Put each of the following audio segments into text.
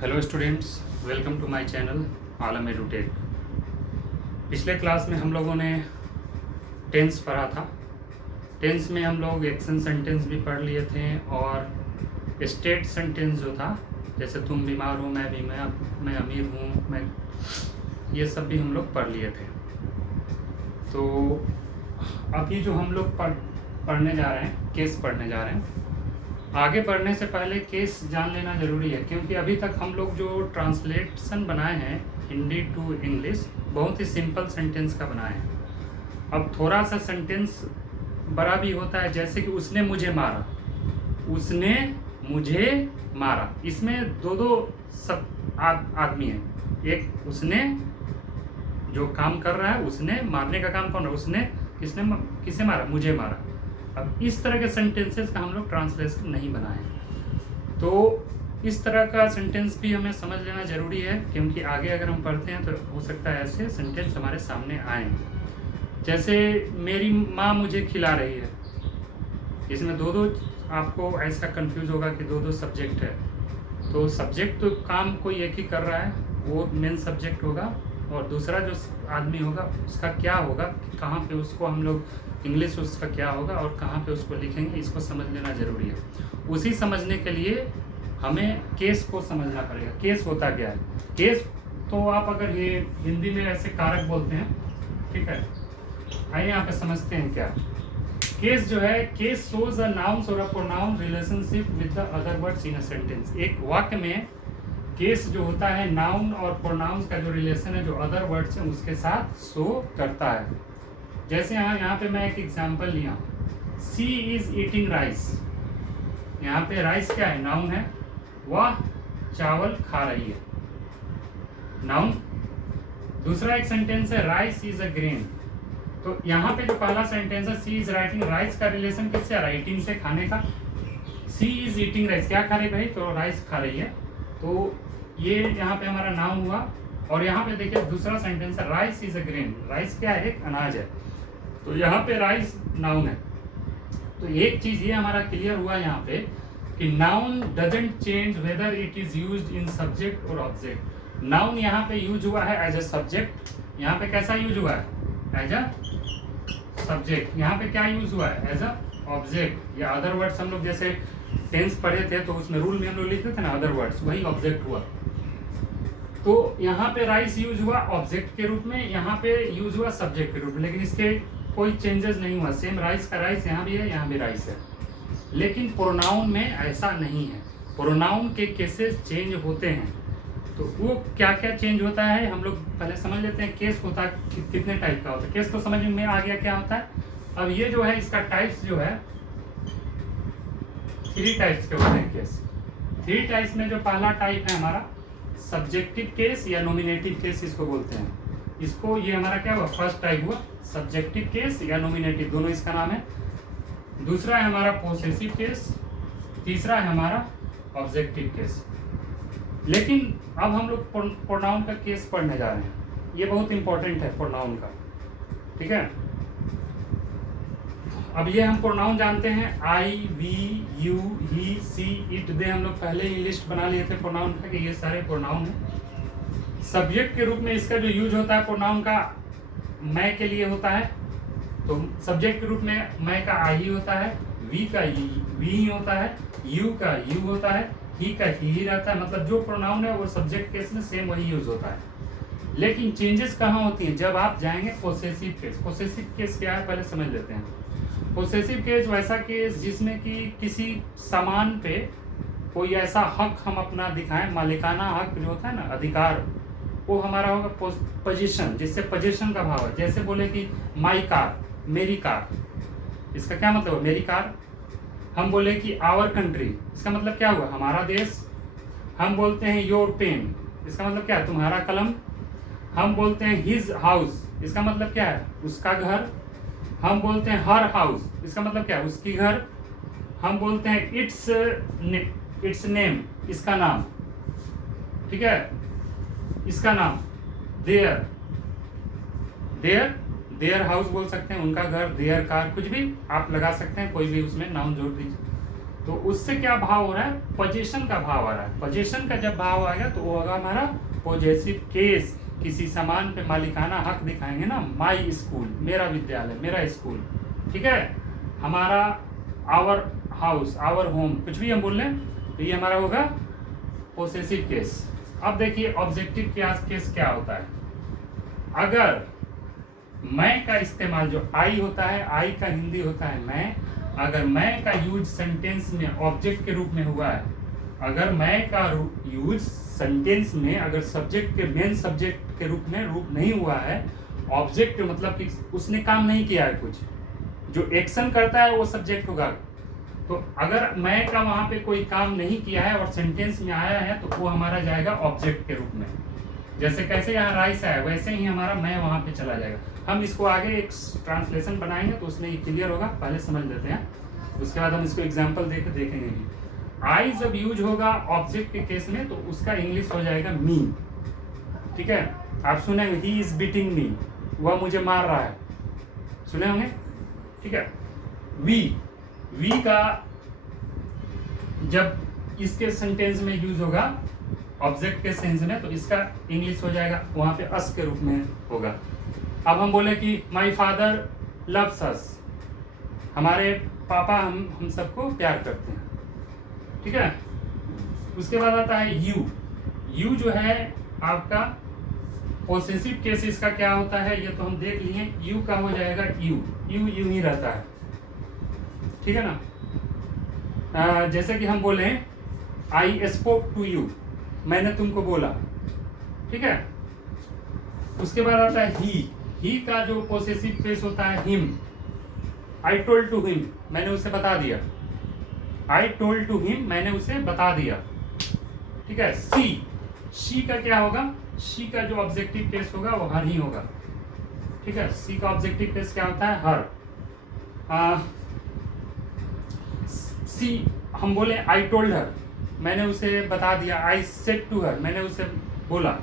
Hello students, welcome to my channel Alam Edutech. पिछले class में हम लोगों ने टेंस पढ़ा था। टेंस में हम लोग एक्शन सेंटेंस भी पढ़ लिए थे और स्टेट सेंटेंस जो था, जैसे तुम बीमार हो, मैं अमीर हूँ, मैं, ये सब भी हम लोग पढ़ लिए थे। तो अभी जो हम लोग पढ़ने जा रहे हैं, केस पढ़ने जा रहे हैं। आगे बढ़ने से पहले केस जान लेना ज़रूरी है, क्योंकि अभी तक हम लोग जो ट्रांसलेशन बनाए हैं हिंदी टू इंग्लिश, बहुत ही सिंपल सेंटेंस का बनाए हैं। अब थोड़ा सा सेंटेंस बड़ा भी होता है, जैसे कि उसने मुझे मारा, उसने मुझे मारा। इसमें दो सब आदमी हैं। एक उसने जो काम कर रहा है, उसने मारने का काम कौन है, उसने किसे मारा, मुझे मारा। अब इस तरह के सेंटेंसेस का हम लोग ट्रांसलेशन नहीं बनाए, तो इस तरह का सेंटेंस भी हमें समझ लेना ज़रूरी है, क्योंकि आगे अगर हम पढ़ते हैं तो हो सकता है ऐसे सेंटेंस हमारे सामने आए। जैसे मेरी माँ मुझे खिला रही है, इसमें दो आपको ऐसा कंफ्यूज होगा कि दो सब्जेक्ट है। तो सब्जेक्ट तो काम कोई एक ही कर रहा है, वो मेन सब्जेक्ट होगा, और दूसरा जो आदमी होगा उसका क्या होगा, कहाँ पे उसको हम लोग इंग्लिश उसका क्या होगा और कहाँ पे उसको लिखेंगे, इसको समझ लेना ज़रूरी है। उसी समझने के लिए हमें केस को समझना पड़ेगा। केस होता क्या है? केस तो आप अगर ये हिंदी में ऐसे कारक बोलते हैं, ठीक है। आइए यहाँ पे समझते हैं क्या केस जो है। केस शोज अ नाउन्स और a pronoun relationship with the other words in a sentence. एक वाक्य में केस जो होता है, नाउन और प्रोनाउंस का जो रिलेशन है, जो अदर वर्ड्स हैं उसके साथ शो करता है। जैसे यहाँ पे मैं एक एग्जांपल लिया, सी इज ईटिंग राइस। यहाँ पे राइस क्या है? नाउन है। वह चावल खा रही है, नाउन। दूसरा एक सेंटेंस है, राइस इज अ ग्रेन। तो यहाँ पे जो पहला सेंटेंस है, सी इज राइटिंग, राइस का रिलेशन किससे? राइटिंग से, खाने का। सी इज ईटिंग राइस, क्या खा रही भाई? तो राइस खा रही है। तो ये यहाँ पे हमारा नाउन हुआ। और यहाँ पे देखिए दूसरा सेंटेंस है, rice is a grain. Rice क्या है? एक अनाज है। तो यहाँ पे राइस नाउन है। तो एक चीज ये हमारा क्लियर हुआ यहाँ पे कि noun doesn't change whether it is used in subject और ऑब्जेक्ट। नाउन यहाँ पे यूज हुआ है एज ए सब्जेक्ट, यहाँ पे कैसा यूज हुआ है? As a subject. यहाँ पे क्या यूज हुआ है? As a object. या अदर वर्ड्स हम लोग जैसे टेंस पढ़े थे तो उसमें रूल में हम लोग लिखते थे ना, अदर वर्ड्स, वही ऑब्जेक्ट हुआ। तो यहाँ पे राइस यूज हुआ ऑब्जेक्ट के रूप में, यहाँ पे यूज हुआ सब्जेक्ट के रूप में, लेकिन इसके कोई चेंजेस नहीं हुआ। सेम राइस का राइस यहाँ भी है, यहाँ भी राइस है। लेकिन प्रोनाउन में ऐसा नहीं है। प्रोनाउन के केसेस चेंज होते हैं। तो वो क्या क्या चेंज होता है हम लोग पहले समझ लेते हैं। केस होता है कितने टाइप का होता है, केस तो समझ में आ गया क्या होता है। अब ये जो है इसका टाइप्स जो है 3 टाइप्स के होते हैं केस। 3 टाइप्स में जो पहला टाइप है हमारा सब्जेक्टिव केस या नॉमिनेटिव केस इसको बोलते हैं। इसको ये हमारा क्या हुआ? फर्स्ट टाइप हुआ सब्जेक्टिव केस या नॉमिनेटिव, दोनों इसका नाम है। दूसरा है हमारा पोसेसिव केस, तीसरा है हमारा ऑब्जेक्टिव केस। लेकिन अब हम लोग प्रोनाउन का केस पढ़ने जा रहे हैं। ये बहुत इंपॉर्टेंट है प्रोनाउन का, ठीक है। अब ये हम प्रोनाउन जानते हैं, I, we, you, he, she, it, they. हम लोग पहले ही लिस्ट बना लिए थे प्रोनाउन का कि ये सारे प्रोनाउन हैं। सब्जेक्ट के रूप में इसका जो यूज होता है प्रोनाउन का, मैं के लिए होता है। तो सब्जेक्ट के रूप में मैं का आई ही होता है, वी का वी ही होता है, यू का यू होता है, ही का ही रहता है। मतलब जो प्रोनाउन है वो सब्जेक्ट केस में सेम वही यूज होता है। लेकिन चेंजेस कहाँ होती हैं? जब आप जाएंगे पोसेसिव केस। पोसेसिव केस क्या है पहले समझ लेते हैं। पोसेसिव केस वैसा केस जिसमें कि किसी सामान पे कोई ऐसा हक हम अपना दिखाएं, मालिकाना हक जो होता है ना, अधिकार, वो हमारा होगा पोजीशन, जिससे पोजीशन का भाव है। जैसे बोले कि माई कार, मेरी कार, इसका क्या मतलब है? मेरी कार। हम बोले कि आवर कंट्री, इसका मतलब क्या हुआ? हमारा देश। हम बोलते हैं योर पेन, इसका मतलब क्या है? तुम्हारा कलम। हम बोलते हैं हिज हाउस, इसका मतलब क्या है? उसका घर। हम बोलते हैं हर हाउस, इसका मतलब क्या है? उसकी घर। हम बोलते हैं इट्स नेम, इसका नाम, ठीक है, इसका नाम। देयर देयर हाउस बोल सकते हैं, उनका घर। देयर कार, कुछ भी आप लगा सकते हैं, कोई भी उसमें नाउन जोड़ दीजिए। तो उससे क्या भाव हो रहा है, पोजीशन का भाव आ रहा है। पोजीशन का जब भाव आएगा तो वो होगा हमारा पॉजेसिव केस। किसी सामान पे मालिकाना हक दिखाएंगे ना, माई स्कूल, मेरा विद्यालय, मेरा स्कूल, ठीक है, हमारा, आवर हाउस, आवर होम, कुछ भी हम बोल लें तो ये हमारा होगा पोसेसिव केस। अब देखिए ऑब्जेक्टिव केस क्या होता है। अगर मैं का इस्तेमाल, जो आई होता है, आई का हिंदी होता है मैं, अगर मैं का यूज सेंटेंस में ऑब्जेक्ट के रूप में हुआ है, अगर मैं का यूज सेंटेंस में अगर सब्जेक्ट के, मेन सब्जेक्ट के रूप नहीं हुआ है, ऑब्जेक्ट मतलब कि उसने काम नहीं किया है, कुछ जो एक्शन करता है वो सब्जेक्ट होगा। तो अगर मैं का वहां पे कोई काम नहीं किया है और सेंटेंस में आया है तो वो हमारा जाएगा ऑब्जेक्ट के रूप में। जैसे कैसे यहाँ राइस है वैसे ही हमारा मैं वहां पे चला जाएगा। हम इसको आगे एक ट्रांसलेशन बनाएंगे तो उसमें ये क्लियर होगा, पहले समझ लेते हैं, उसके बाद हम इसको एग्जाम्पल देकर देखेंगे भी। आई जब यूज होगा ऑब्जेक्ट के केस में तो उसका इंग्लिश हो जाएगा मी, ठीक है। आप सुनेंगे ही इज बीटिंग मी, वह मुझे मार रहा है, सुने होंगे, ठीक है। वी का जब इसके सेंटेंस में यूज होगा ऑब्जेक्ट के सेंस में तो इसका इंग्लिश हो जाएगा वहां पे अस के रूप में होगा। अब हम बोले कि माई फादर लव्स अस, हमारे पापा हम सबको प्यार करते हैं, ठीक है। उसके बाद आता है यू जो है आपका पोसेसिव केस, इसका क्या होता है ये तो हम देख लिए। यू का हो जाएगा यू ही रहता है, ठीक है ना। जैसे कि हम बोले आई स्पोक टू यू, मैंने तुमको बोला, ठीक है। उसके बाद आता है ही का जो पोसेसिव केस होता है him, I told to him, मैंने उसे बता दिया, आई टोल्ड टू हिम, मैंने उसे बता दिया, ठीक है। शी का क्या होगा, शी का जो ऑब्जेक्टिव केस होगा वो हर ही होगा, ठीक है। सी का ऑब्जेक्टिव केस क्या होता है, हर। सी हम बोले आई टोल्ड हर, मैंने उसे बता दिया, आई सेड टू हर, मैंने उसे बोला,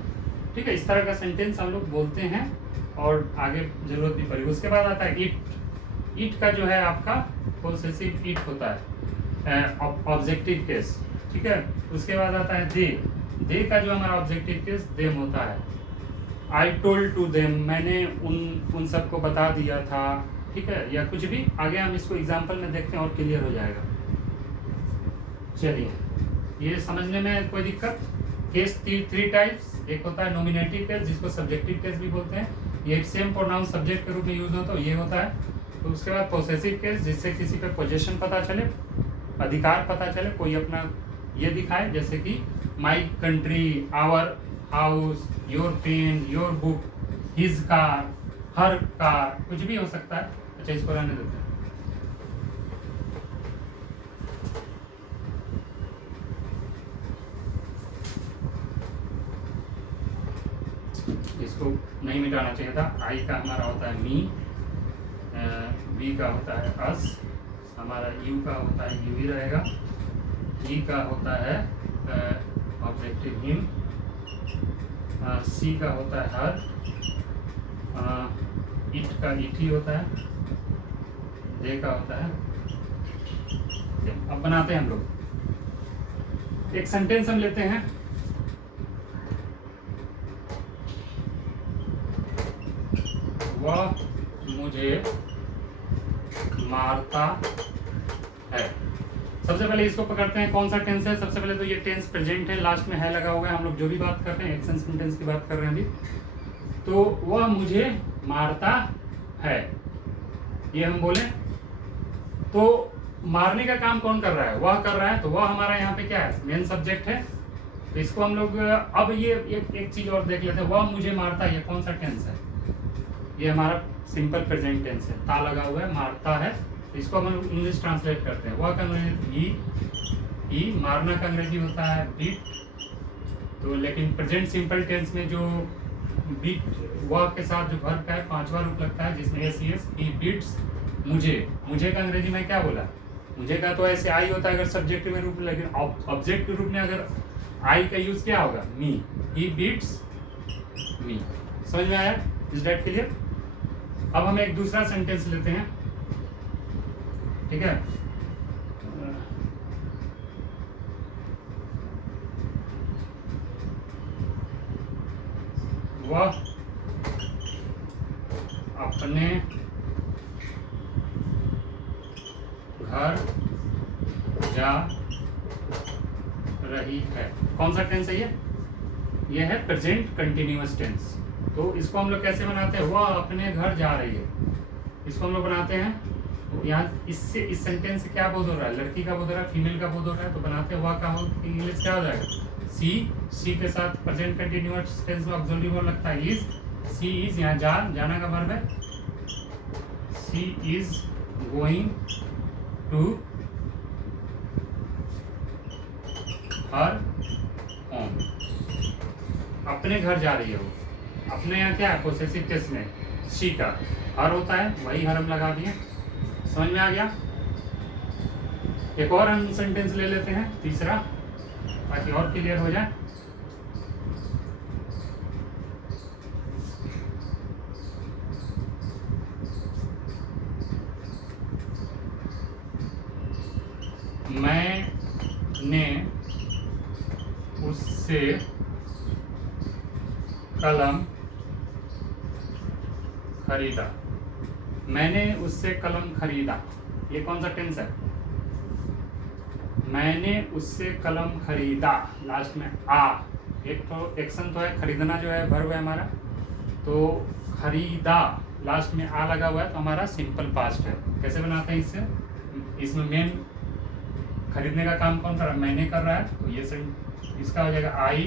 ठीक है। इस तरह का सेंटेंस हम लोग बोलते हैं और आगे जरूरत भी पड़ेगी। उसके बाद आता है इट का जो है आपका पोसेसिव इट होता है ऑब्जेक्टिव केस, ठीक है। उसके बाद आता है दे का जो हमारा ऑब्जेक्टिव केस देम होता है, आई टोल्ड टू देम, मैंने उन सबको बता दिया था, ठीक है, या कुछ भी। आगे हम इसको एग्जाम्पल में देखते हैं और क्लियर हो जाएगा। चलिए, ये समझने में कोई दिक्कत। केस थ्री टाइप्स, एक होता है नॉमिनेटिव केस जिसको सब्जेक्टिव केस भी बोलते हैं, ये सेम प्रोनाउन सब्जेक्ट के रूप में यूज होता है, ये होता है। तो उसके बाद पोसेसिव केस जिससे किसी पे पोजीशन पता चले, अधिकार पता चले, कोई अपना ये दिखाए, जैसे कि my country, our house, your pen, your book, his car, her car, कुछ भी हो सकता है। अच्छा, इसको रहने देते हैं। इसको नहीं मिटाना चाहिए था। आई का हमारा होता है मी, वी का होता है अस, हमारा यू का होता है यू ही रहेगा, ई का होता है ऑब्जेक्टिव हिम, सी का होता है हर, इट का इट ही होता है, दे का होता है। अब बनाते हैं हम लोग एक सेंटेंस हम लेते हैं। वह मुझे मारता है। सबसे पहले इसको पकड़ते हैं, कौन सा टेंस है। सबसे पहले तो ये टेंस प्रेजेंट है, लास्ट में है लगा हुआ है। हम लोग जो भी बात कर रहे हैं एक्शन सेंटेंस की बात कर रहे हैं अभी। तो वह मुझे मारता है, ये हम बोले तो मारने का काम कौन कर रहा है, वह कर रहा है। तो वह हमारा यहाँ पे क्या है, मेन सब्जेक्ट है। तो इसको हम लोग अब ये एक चीज और देख लेते हैं। वह मुझे मारता है, ये कौन सा टेंस है, ये हमारा सिंपल प्रेजेंट टेंस है, ता लगा हुआ है, मारता है। इसको हम इंग्लिश ट्रांसलेट करते हैं। वह का ही, मारना का अंग्रेजी होता है बीट। तो लेकिन प्रेजेंट सिंपल टेंस में जो बीट वह के साथ जो वर्ब का है 5वां रूप लगता है, जिसमें एस ही बीट्स मुझे का अंग्रेजी में क्या बोला, मुझे का तो ऐसे आई होता है अगर सब्जेक्ट में रूप, लेकिन ऑब्जेक्ट रूप में अगर आई का यूज क्या होगा, मी, ही बीट्स मी। समझ में आया, इज दैट क्लियर। अब हम एक दूसरा सेंटेंस लेते हैं, ठीक है। वह अपने घर जा रही है। कौन सा टेंस है ये है प्रेजेंट कंटिन्यूअस टेंस। तो इसको हम लोग कैसे बनाते हैं, वह अपने घर जा रही है, इसको हम लोग बनाते हैं यहाँ इससे, इस सेंटेंस से क्या बोध हो रहा है, लड़की का बोध हो रहा है, फीमेल का बोध हो रहा है, तो बनाते हैं वह का हो, इंग्लिश क्या हो जाएगा, सी के साथ प्रेजेंट कंटिन्यूअस टेंस में ऑक्सिलरी वर्ब लगता है इज, सी इज, यहाँ जाना का वर्ब है, she is going to her home, अपने घर जा रही है वो, अपने यहाँ क्या है पोसेसिव केस में शी का हर होता है, वही हर हम लगा दिए। समझ में आ गया। एक और हम सेंटेंस ले लेते हैं तीसरा, ताकि और क्लियर हो जाए। मैंने उससे कलम खरीदा, मैंने उससे कलम खरीदा, ये कौन सा टेंस है, मैंने उससे कलम खरीदा, लास्ट में आ, एक तो एक्शन तो है, खरीदना जो है वर्ब है हमारा, तो खरीदा लास्ट में आ लगा हुआ है, तो हमारा सिंपल पास्ट है। कैसे बनाते हैं इससे, इसमें मेन खरीदने का काम कौन कर रहा है, मैंने कर रहा है, तो ये इसका हो जाएगा आई,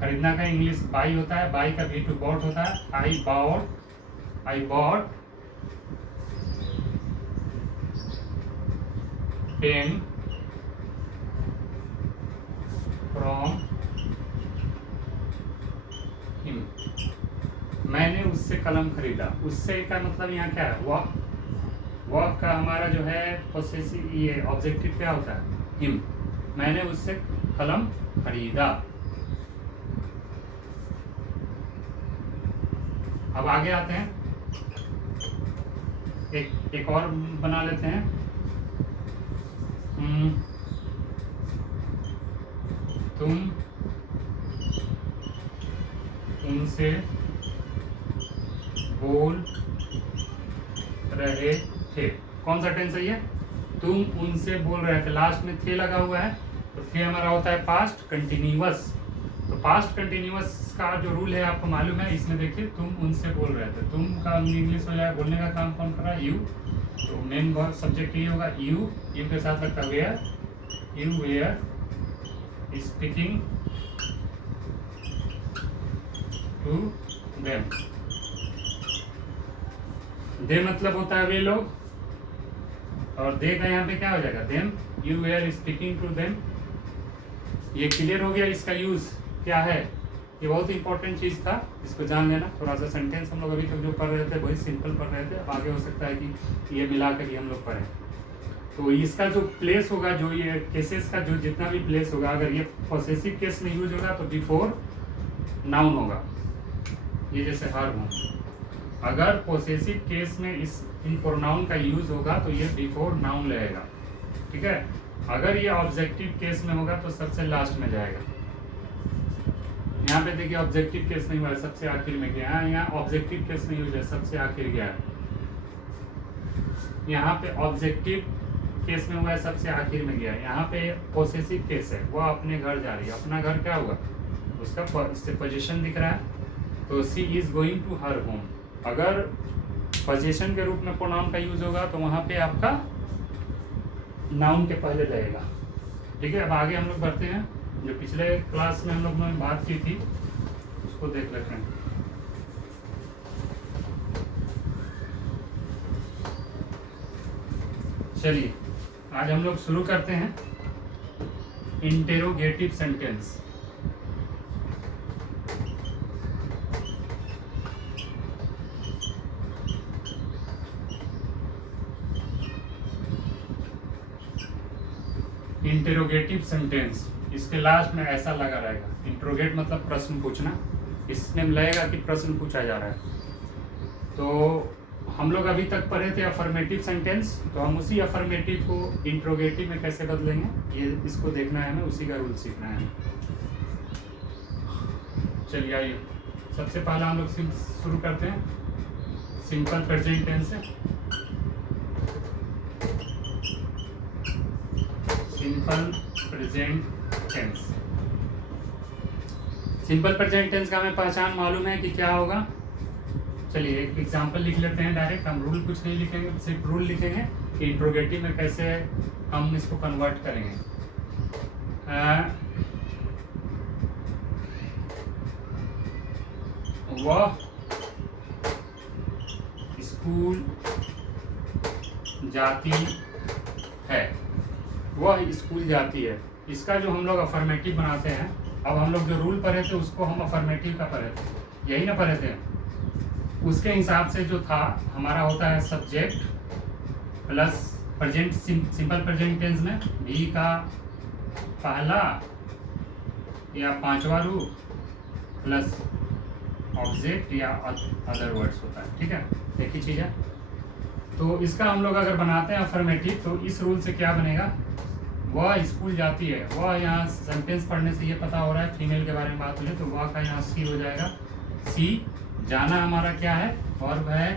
खरीदना का इंग्लिश बाई होता है, बाई का भी टू बॉट होता है, I bought pen from him, मैंने उससे कलम खरीदा, उससे का मतलब यहाँ क्या है, वह का हमारा जो है पोसेसिव, ये ऑब्जेक्टिव क्या होता है, हिम, मैंने उससे कलम खरीदा। अब आगे आते हैं, एक और बना लेते हैं, तुम उनसे बोल रहे थे, कौन सा टेंस है ये, तुम उनसे बोल रहे थे, लास्ट में थे लगा हुआ है, तो थे हमारा होता है पास्ट कंटिन्यूअस, तो पास्ट कंटिन्यूअस का जो रूल है आपको मालूम है, इसमें देखिए तुम उनसे बोल रहे थे, तुम का इंग्लिश हो जाए, बोलने का काम कौन कर रहा है, यू, तो मेन वर्ब सब्जेक्ट ये होगा यू के साथ लगता है were, you were speaking to them, they मतलब होता है वे लोग, और दे का यहाँ पे क्या हो जाएगा, them, you were speaking to them. ये क्लियर हो गया, इसका यूज क्या है, ये बहुत इंपॉर्टेंट चीज था, इसको जान लेना। थोड़ा सा सेंटेंस हम लोग अभी तक जो पढ़ रहे थे वही सिंपल पढ़ रहे थे, अब आगे हो सकता है कि ये मिला कर हम लोग पढ़ें, तो इसका जो प्लेस होगा, जो ये केसेस का जो जितना भी प्लेस होगा, अगर ये पॉसेसिव केस में यूज होगा तो बिफोर नाउन होगा, ये जैसे हर हूँ, अगर पॉसेसिव केस में इन प्रोनाउन का यूज होगा तो ये बिफोर नाउन रहेगा, ठीक है। अगर ये ऑब्जेक्टिव केस में होगा तो सबसे लास्ट में जाएगा। यहाँ पे देखिए ऑब्जेक्टिव केस नहीं हुआ है, सबसे आखिर में गया है, यहाँ ऑब्जेक्टिव केस में यूज है, सबसे आखिर गया है, यहाँ पे ऑब्जेक्टिव केस में हुआ है, सबसे आखिर में गया है, यहाँ पे पॉसेसिव केस है, वह अपने घर जा रही है, अपना घर क्या हुआ, उसका इससे पोजीशन दिख रहा है, तो she is going to her home, अगर पोजीशन के रूप में प्रोनाउन का यूज होगा तो वहाँ पे आपका नाउन के पहले रहेगा, ठीक है। अब आगे हम लोग बढ़ते हैं, जो पिछले क्लास में हम लोग ने बात की थी उसको देख लेते हैं। चलिए आज हम लोग शुरू करते हैं इंटेरोगेटिव सेंटेंस। इंटेरोगेटिव सेंटेंस, इसके लास्ट में ऐसा लगा रहेगा, इंट्रोगेट मतलब प्रश्न पूछना, इसमें लगेगा कि प्रश्न पूछा जा रहा है। तो हम लोग अभी तक पढ़े थे अफर्मेटिव सेंटेंस, तो हम उसी अफर्मेटिव को इंट्रोगेटिव में कैसे बदलेंगे, ये इसको देखना है हमें, उसी का रूल सीखना है। चलिए आइए, सबसे पहला हम लोग शुरू करते हैं सिंपल प्रेजेंट टेंस से। Simple present tense, simple present tense का हमें पहचान मालूम है कि क्या होगा। चलिए एक एग्जांपल लिख लेते हैं डायरेक्ट, हम रूल कुछ नहीं लिखेंगे, सिर्फ रूल लिखेंगे कि इंट्रोगेटिव में कैसे हम इसको कन्वर्ट करेंगे। वह स्कूल जाती है, वह स्कूल जाती है। इसका जो हम लोग अफर्मेटिव बनाते हैं, अब हम लोग जो रूल पढ़े थे उसको हम अफर्मेटिव का पढ़े थे, यही ना पढ़े थे। उसके हिसाब से जो था हमारा होता है subject plus present, simple present tense में भी का पहला या पांचवा रूप प्लस ऑब्जेक्ट या अदर वर्ड्स होता है। ठीक है, एक ही चीज़ है। तो इसका हम लोग अगर बनाते हैं अफर्मेटिव तो इस रूल से क्या बनेगा, वह स्कूल जाती है। वह यहाँ सेंटेंस पढ़ने से ये पता हो रहा है फीमेल के बारे में बात हो रही है, तो वह का यहाँ सी हो जाएगा। सी जाना हमारा क्या है, वर्ब है,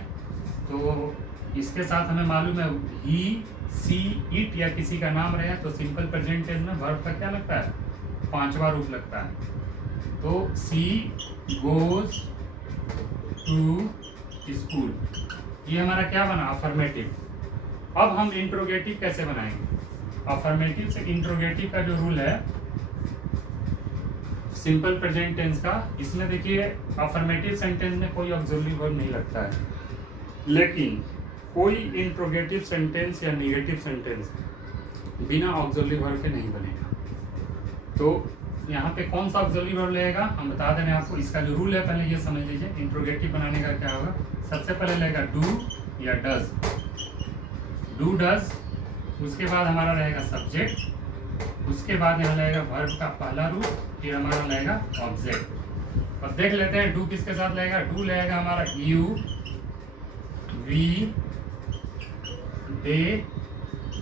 तो इसके साथ हमें मालूम है ही, सी, इट या किसी का नाम रहे तो सिंपल प्रेजेंट टेंस में वर्ब का क्या लगता है, पांचवा रूप लगता है। तो सी गोज टू स्कूल, ये हमारा क्या बना अफर्मेटिव। अब हम इंट्रोगेटिव कैसे बनाएंगे, अफर्मेटिव से इंट्रोगेटिव का जो रूल है सिंपल प्रेजेंट टेंस का, इसमें देखिए अफर्मेटिव सेंटेंस में कोई ऑक्सिलरी वर्ब नहीं लगता है, लेकिन कोई इंट्रोगेटिव सेंटेंस या नेगेटिव सेंटेंस बिना ऑक्सिलरी वर्ब के नहीं बनेगा। तो यहाँ पे कौन सा ऑक्सिलरी वर्ब लगेगा हम बता दें आपको। इसका जो रूल है पहले ये समझ लीजिए, इंट्रोगेटिव बनाने का क्या होगा, सबसे पहले लगेगा डू या डज, डू डज, उसके बाद हमारा रहेगा सब्जेक्ट, उसके बाद यहाँ लगेगा वर्ब का पहला रूप, फिर हमारा लगेगा ऑब्जेक्ट। अब देख लेते हैं डू किसके साथ लगेगा, डू लगेगा हमारा यू, वी, दे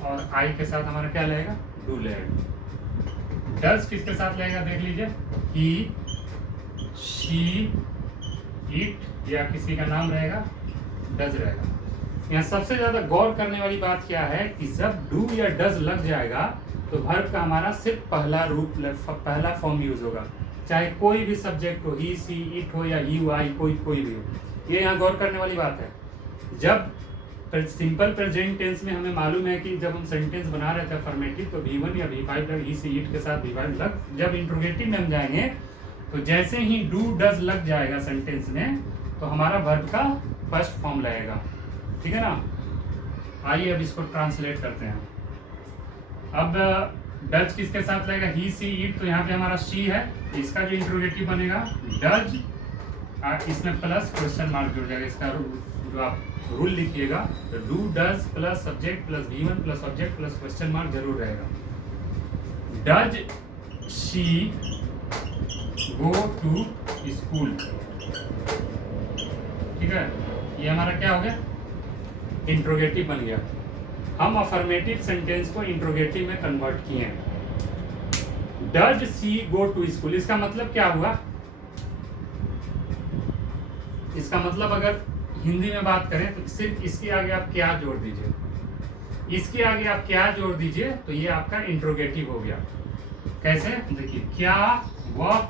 और आई के साथ हमारा क्या लगेगा, डू लगेगा। डज किसके साथ लगेगा देख लीजिए, ही, शी, इट या किसी का नाम रहेगा, डज रहेगा। यहाँ सबसे ज्यादा गौर करने वाली बात क्या है कि जब डू या डज लग जाएगा तो वर्ब का हमारा सिर्फ पहला रूप, पहला फॉर्म यूज होगा, चाहे कोई भी सब्जेक्ट हो, ही, सी, इट हो या यू, आई, कोई भी हो। ये यहाँ गौर करने वाली बात है। जब सिंपल प्रेजेंट टेंस में हमें मालूम है कि जब हम सेंटेंस बना रहे थे अफर्मेटिव तो V1 या V5 लग, ही, सी, इट के साथ V5 लग, जब इंट्रोगेटिव में हम जाएंगे तो जैसे ही डू डज लग जाएगा सेंटेंस में तो हमारा वर्ब का फर्स्ट फॉर्म लगेगा। ठीक है ना। आइए अब इसको ट्रांसलेट करते हैं। अब डज किसके साथ लगेगा, ही, सी, इट, तो यहाँ पे हमारा शी है, इसका जो इंट्रोगेटिव बनेगा डज, इसमें प्लस क्वेश्चन मार्क जुड़ जाएगा। इसका जो आप रूल लिखिएगा तो do does plus subject plus V1 plus object plus question mark जरूर रहेगा। Does she go to school, ठीक है, ये हमारा क्या हो गया, इंट्रोगेटिव बन गया। हम अफर्मेटिव सेंटेंस को इंट्रोगेटिव में कन्वर्ट किए हैं। Does she go to school, इसका मतलब क्या हुआ, इसका मतलब अगर हिंदी में बात करें तो सिर्फ इसके आगे आप क्या जोड़ दीजिए, इसके आगे आप क्या जोड़ दीजिए तो ये आपका इंट्रोगेटिव हो गया। कैसे, देखिए, क्या वह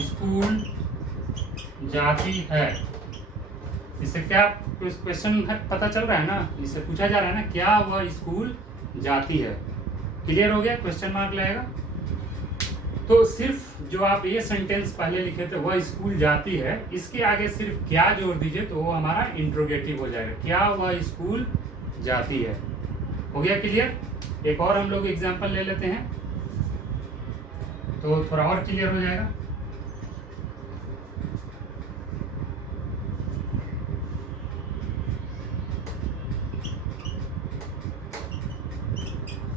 स्कूल जाती है, इससे क्या क्वेश्चन पता चल रहा है ना, इससे पूछा जा रहा है ना क्या वह स्कूल जाती है। क्लियर हो गया, क्वेश्चन मार्क लगेगा। तो सिर्फ जो आप ये सेंटेंस पहले लिखे थे वह स्कूल जाती है, इसके आगे सिर्फ क्या जोड़ दीजिए तो वो हमारा इंट्रोगेटिव हो जाएगा, क्या वह स्कूल जाती है। हो गया क्लियर। एक और हम लोग एग्जांपल ले लेते हैं तो थोड़ा और क्लियर हो जाएगा।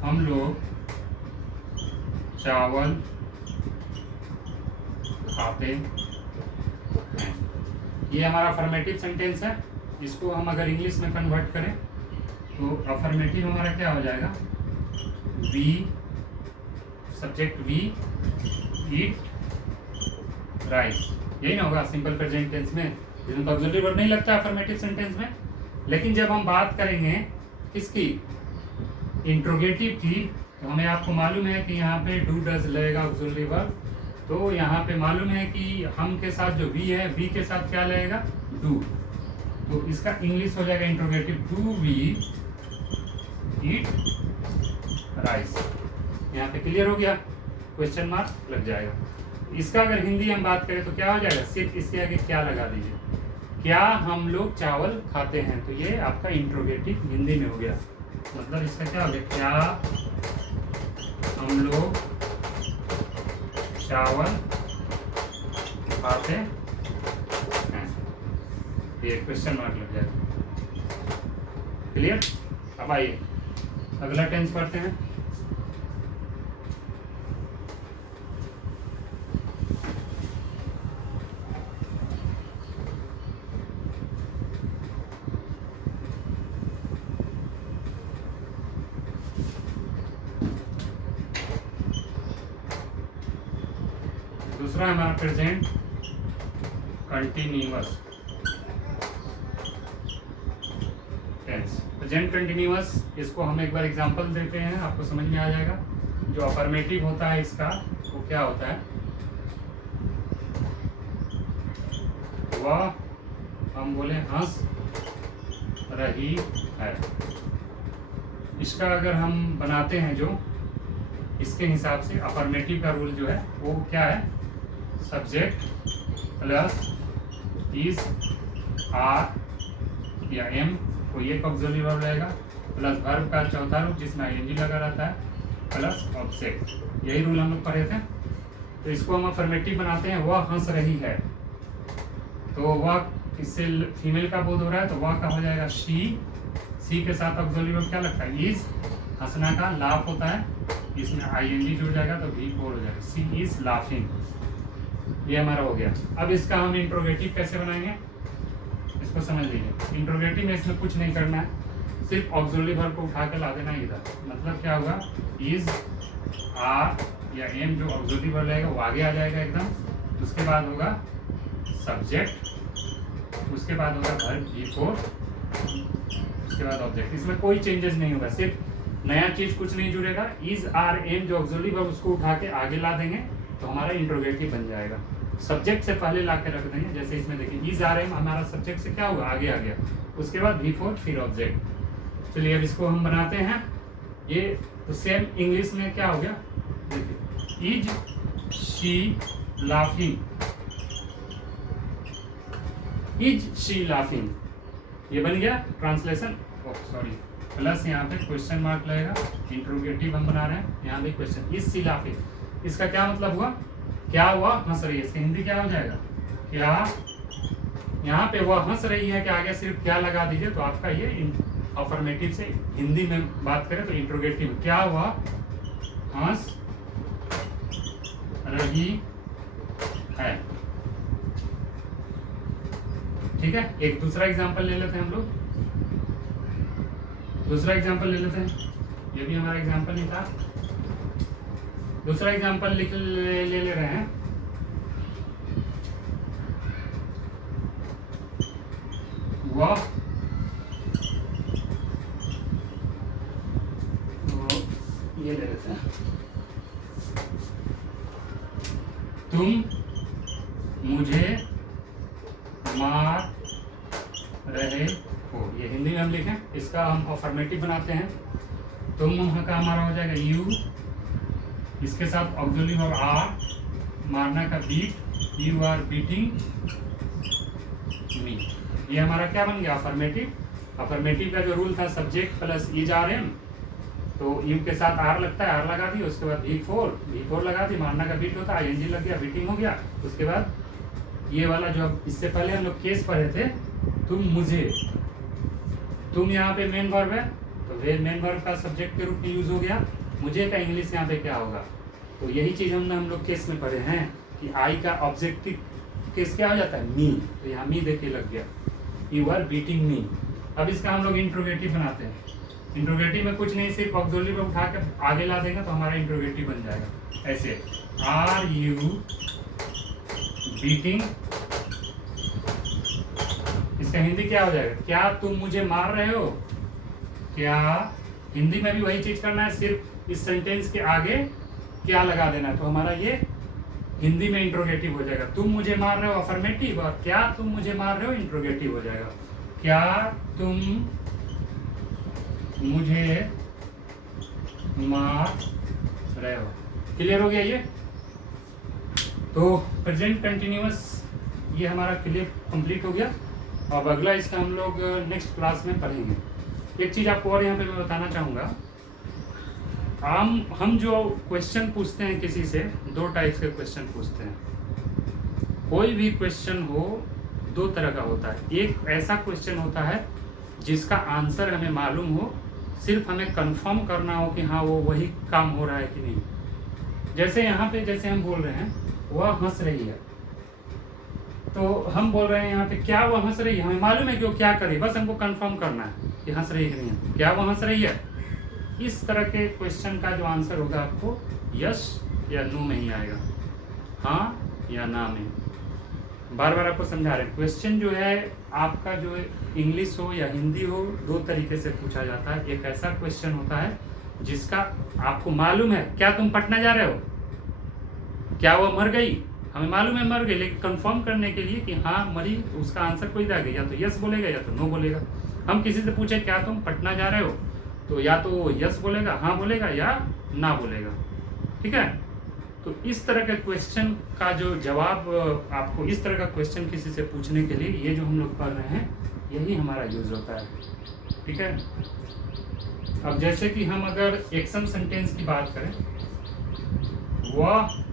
हम लोग चावल खाते हैं, ये हमारा अफर्मेटिव सेंटेंस है। इसको हम अगर इंग्लिश में कन्वर्ट करें तो अफर्मेटिव हमारा क्या हो जाएगा, we subject we eat rice, यही ना होगा सिंपल प्रेजेंट टेंस में, जिसमें तो ऑक्सिलरी वर्ब नहीं लगता अफर्मेटिव सेंटेंस में। लेकिन जब हम बात करेंगे किसकी, इंट्रोगेटिव की, तो हमें आपको मालूम है कि यहाँ पे डू डज लगेगा ऑक्सिलरी वर्ब, तो यहाँ पे मालूम है कि हम के साथ जो वी है, वी के साथ क्या लगेगा, डू, तो इसका इंग्लिश हो जाएगा interrogative, do we eat rice. यहाँ पे क्लियर हो गया, क्वेश्चन मार्क लग जाएगा। इसका अगर हिंदी हम बात करें तो क्या हो जाएगा, सिर्फ इसके आगे क्या लगा दीजिए, क्या हम लोग चावल खाते हैं, तो ये आपका इंट्रोगेटिव हिंदी में हो गया। मतलब इसका क्या हो गया, क्या हम लोग चावल खाते हैं, ये क्वेश्चन मार्क लग जाएगा। क्लियर। अब आइए अगला टेंस पढ़ते हैं। दूसरा हमारा present continuous tense. Present continuous, इसको हम एक बार एग्जांपल देते हैं, आपको समझ में आ जाएगा। जो अफर्मेटिव होता है इसका वो क्या होता है, वह हम बोले हंस रही है। इसका अगर हम बनाते हैं जो इसके हिसाब से अफर्मेटिव का रूल जो है वो क्या है, सब्जेक्ट प्लस इज आर या एम, कोई एक ऑक्सिलरी वर्ब रहेगा, प्लस वर्ब का चौथा रूप जिसमें आईएनजी लगा रहता है, प्लस ऑब्जेक्ट। यही रूल हम लोग पढ़े थे। तो इसको हम अफर्मेटिव बनाते हैं, वह हंस रही है, तो वह इससे फीमेल का बोध हो रहा है, तो वह का हो जाएगा शी, सी के साथ ऑक्सिलरी वर्ब क्या लगता है, इज, हंसना का लाफ होता है, इसमें आईएनजी जुड़ जाएगा तो भी फोर हो जाएगा, सी इज लाफिंग। ये हमारा हो गया। अब इसका हम इंट्रोगेटिव कैसे बनाएंगे, इसको समझ लीजिए। इंट्रोगेटिव में इसमें कुछ नहीं करना है, सिर्फ ऑक्सिलरी वर्ब को उठा के ला देना इधर। मतलब क्या होगा, इज, आर या एम जो ऑक्सिलरी वर्ब रहेगा वो आगे आ जाएगा एकदम, उसके बाद होगा सब्जेक्ट, उसके बाद होगा वर्ब बिफोर, उसके बाद ऑब्जेक्ट। इसमें कोई चेंजेस नहीं होगा, सिर्फ नया चीज कुछ नहीं जुड़ेगा। इज, आर, एम जो ऑक्सिलरी वर्ब उसको उठा के आगे ला देंगे तो हमारा इंट्रोगेटिव बन जाएगा। सब्जेक्ट से पहले ला के रख देंगे, जैसे इसमें देखिए इज, आर, एम हमारा सब्जेक्ट से क्या हुआ, आगे आ गया, उसके बाद बिफोर, फिर ऑब्जेक्ट। चलिए अब इसको हम बनाते हैं। ये तो सेम इंग्लिश में क्या हो गया, देखिए is she laughing, is she laughing, ये बन गया ट्रांसलेशन। सॉरी, प्लस यहाँ पे क्वेश्चन मार्क लगेगा, इंट्रोगेटिव हम बना रहे हैं, यहाँ पे क्वेश्चन, इज शी लाफिंग, इसका क्या मतलब हुआ, क्या हुआ, हंस रही है। इसका हिंदी क्या हो जाएगा, क्या, यहाँ पे वह हंस रही है, कि आगे सिर्फ क्या लगा दीजिए तो आपका ये अफर्मेटिव से हिंदी में बात करें तो इंट्रोगेटिव, क्या हुआ, हंस रही है। ठीक है। एक दूसरा एग्जांपल ले लेते हैं हम लोग, दूसरा एग्जांपल ले लेते हैं, ये भी हमारा एग्जांपल नहीं था। दूसरा एग्जांपल ले रहे हैं। वह ये ले लेते हैं, तुम मुझे मार रहे हो, ये हिंदी में हम लिखें, इसका हम अफर्मेटिव बनाते हैं। तुम का हमारा हो जाएगा यू, इसके साथ ऑक्सिलरी वर्ब आर, मारना का beat, you are beating me, ये हमारा क्या बन गया, अफर्मेटिव। अफर्मेटिव का जो रूल था subject plus is, are, am, तो यू के साथ आर लगता है, आर लगा दी, उसके बाद भी फोर लगा दी, मारना का बीट होता है, आईएनजी लग गया, बीटिंग हो गया। उसके बाद ये वाला जो अब इससे पहले हम लोग केस पढ़े थे, तुम मुझे, तुम यहाँ पे मेन वर्ब है तो मेन वर्ब का सब्जेक्ट के रूप में यूज हो गया। मुझे का इंग्लिश यहाँ पे क्या होगा, तो यही चीज हम लोग केस में पढ़े हैं कि आई का ऑब्जेक्टिव केस क्या हो जाता है, मी, तो यहाँ मी देके लग गया, यू आर बीटिंग मी। अब इसका हम लोग इंट्रोगेटिव बनाते हैं। इंट्रोगेटिव में कुछ नहीं, सिर्फ ऑक्सिलरी में उठा के आगे ला देगा तो हमारा इंट्रोगेटिव बन जाएगा। ऐसे आर यू बीटिंग, इसका हिंदी क्या हो जाएगा, क्या तुम मुझे मार रहे हो। क्या, हिंदी में भी वही चीज करना है, सिर्फ इस सेंटेंस के आगे क्या लगा देना है, तो हमारा ये हिंदी में इंट्रोगेटिव हो जाएगा। तुम मुझे मार रहे हो अफर्मेटिव, और क्या तुम मुझे मार रहे हो इंट्रोगेटिव हो जाएगा। क्या तुम मुझे मार रहे हो। क्लियर हो गया ये। तो प्रेजेंट कंटिन्यूअस ये हमारा क्लियर कंप्लीट हो गया। अब अगला इसका हम लोग नेक्स्ट क्लास में पढ़ेंगे। एक चीज़ आपको और यहाँ पे मैं बताना चाहूँगा, हम जो क्वेश्चन पूछते हैं किसी से, दो टाइप्स के क्वेश्चन पूछते हैं। कोई भी क्वेश्चन हो दो तरह का होता है। एक ऐसा क्वेश्चन होता है जिसका आंसर हमें मालूम हो, सिर्फ हमें कंफर्म करना हो कि हाँ वो वही काम हो रहा है कि नहीं। जैसे यहाँ पे जैसे हम बोल रहे हैं वह हंस रही है, तो हम बोल रहे हैं यहाँ पे क्या वह हंस रही है, हमें मालूम है कि वो क्या करे, बस हमको कंफर्म करना है कि हंस रही है कि नहीं, क्या वह हंस रही है। इस तरह के क्वेश्चन का जो आंसर होगा आपको यस या नो में ही आएगा, हाँ या ना में। बार बार आपको समझा रहे हैं, क्वेश्चन जो है आपका जो इंग्लिश हो या हिंदी हो, दो तरीके से पूछा जाता है। एक ऐसा क्वेश्चन होता है जिसका आपको मालूम है, क्या तुम पटना जा रहे हो, क्या वो मर गई, हमें मालूम है मर गई, लेकिन कंफर्म करने के लिए कि हाँ मरी, तो उसका आंसर कोई देगा, या तो यस बोलेगा या तो नो बोलेगा। हम किसी से पूछे क्या तुम पटना जा रहे हो, तो या तो वो यस बोलेगा, हाँ बोलेगा, या ना बोलेगा। ठीक है, तो इस तरह के क्वेश्चन का जो जवाब आपको, इस तरह का क्वेश्चन किसी से पूछने के लिए ये जो हम लोग पढ़ रहे हैं यही हमारा यूज होता है। ठीक है, अब जैसे कि हम अगर एक्शन सेंटेंस की बात करें, वह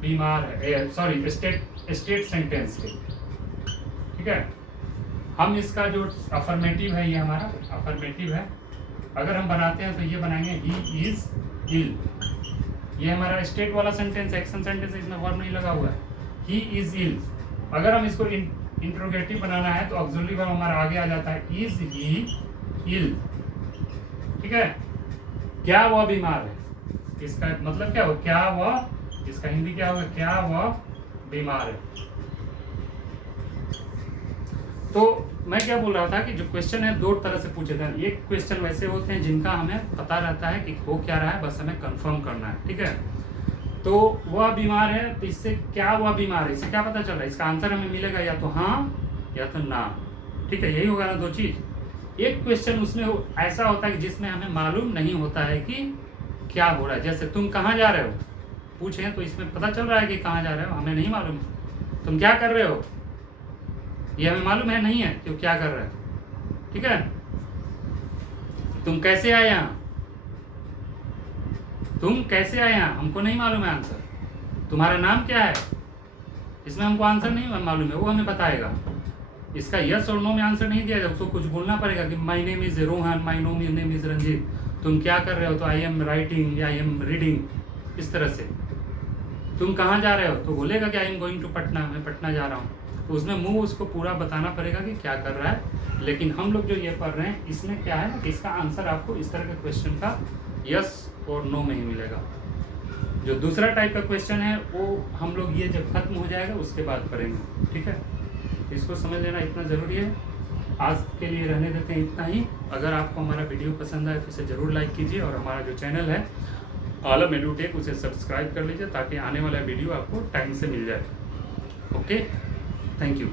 बीमार है, सॉरी स्टेट सेंटेंस के, ठीक है, हम इसका जो अफर्मेटिव है, ये हमारा अफर्मेटिव है, अगर हम बनाते हैं तो ये बनाएंगे ही इज इल। ये हमारा स्टेट वाला सेंटेंस, एक्शन सेंटेंस, इसमें वर्ब नहीं लगा हुआ है, ही इज इल। अगर हम इसको इंट्रोगेटिव बनाना है तो ऑक्सिलरी वर्ब हमारा आगे आ जाता है, इज ही इल। ठीक है, क्या वह बीमार है, इसका मतलब क्या हो, क्या वह, इसका हिंदी क्या होगा, क्या वह बीमार है। तो मैं क्या बोल रहा था कि जो क्वेश्चन है दो तरह से पूछे थे। एक क्वेश्चन वैसे होते हैं जिनका हमें पता रहता है कि हो क्या रहा है, बस हमें कंफर्म करना है। ठीक है, तो वह बीमार है, तो इससे क्या वह बीमार है, इससे क्या पता चल रहा है, इसका आंसर हमें मिलेगा या तो हाँ या तो ना। ठीक है, यही होगा ना दो चीज। एक क्वेश्चन उसमें ऐसा होता है कि जिसमें हमें मालूम नहीं होता है कि क्या हो रहा है। जैसे तुम कहाँ जा रहे हो पूछे, तो इसमें पता चल रहा है कि कहाँ जा रहे हो, हमें नहीं मालूम। तुम क्या कर रहे हो, ये हमें मालूम है नहीं है कि वो क्या कर रहा है। ठीक है, तुम कैसे आए यहाँ, तुम कैसे आए यहाँ, हमको नहीं मालूम है आंसर। तुम्हारा नाम क्या है, इसमें हमको आंसर नहीं मालूम है, वो हमें बताएगा। इसका यस और नो में आंसर नहीं दिया जाए, उसको कुछ बोलना पड़ेगा कि my name is Rohan, my name is Ranjit. तुम क्या कर रहे हो, तो आई एम राइटिंग या आई एम रीडिंग, इस तरह से। तुम कहाँ जा रहे हो, तो बोलेगा कि I am going to Patna, मैं पटना जा रहा हूँ। तो उसमें मुंह उसको पूरा बताना पड़ेगा कि क्या कर रहा है। लेकिन हम लोग जो ये पढ़ रहे हैं इसमें क्या है ना कि इसका आंसर आपको इस तरह के क्वेश्चन का यस और नो में ही मिलेगा। जो दूसरा टाइप का क्वेश्चन है वो हम लोग ये जब खत्म हो जाएगा उसके बाद पढ़ेंगे। ठीक है, इसको समझ लेना इतना ज़रूरी है। आज के लिए रहने देते हैं इतना ही। अगर आपको हमारा वीडियो पसंद आए तो इसे ज़रूर लाइक कीजिए, और हमारा जो चैनल है आलम एडुटेक उसे सब्सक्राइब कर लीजिए ताकि आने वाला वीडियो आपको टाइम से मिल जाए। Okay, thank you.